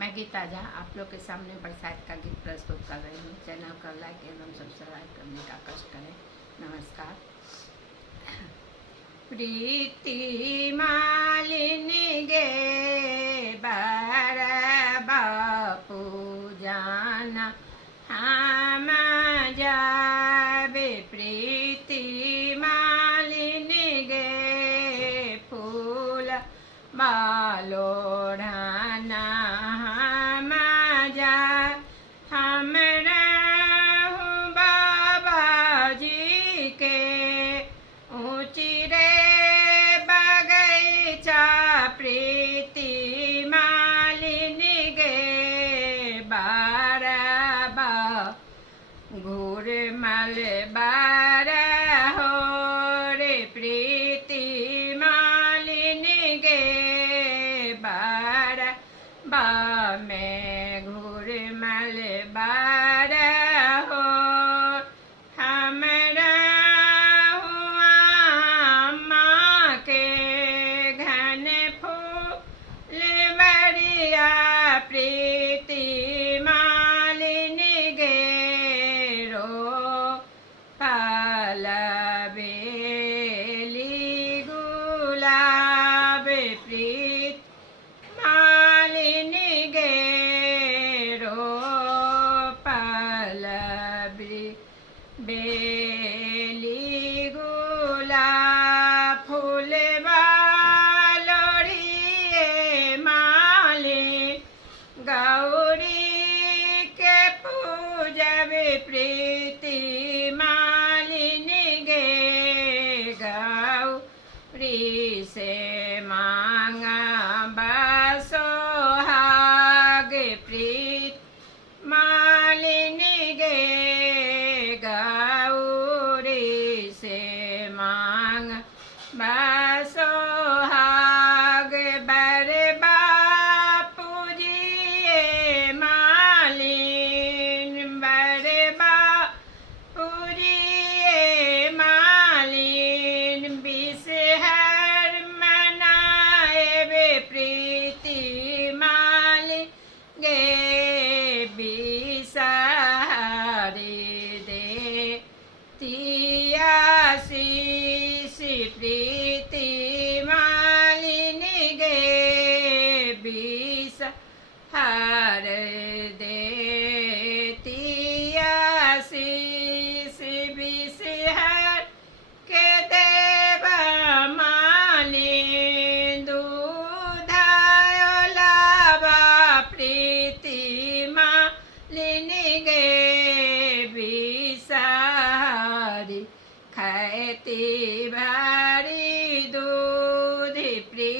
मैं गीता झा आप लोग के सामने बरसात का गीत प्रस्तुत कर रही हूँ। चैनल को लाइक एवं सब्सक्राइब करने का कष्ट करें। नमस्कार। प्रीति मालिनी गे बार बापू जाना हम जाबे। प्रीति मालिनी गे फूल मालो ढाना हम जा। हम रहूं बाबा जी के ऊंची रे बगीचा। प्रीति मालिनी गे बार बा घूर मल बार हो रे। प्रीति मालिनी गे बार बा में घूर मल बार हो। हम हुआ माँ के घन फूल बरिया। प्रीति मालिनी गे रो पाल बेली गुलाब। प्रीत मालिनी गे रो पाल बेली गुलाब। फूल लोड़िए माली गौरी के पूजब। प्रीति मालिनी गे गौरी से मांगा बसोहाग। प्रीत मालिनी गे गौरी से मांग बसोहाग। बर बापू जी मालिन बर बापू जी मालिन बिसहर मनाए बे। प्रीति मालिन गे बिसहरी दे तियाशीष। प्रीति मालिनी गे बिसहर दे तियाशीष। बिसहर के देव मालिन दूध लावा। प्रीति मालिनी गे बिसहरी खैती भारी दूध। प्रीति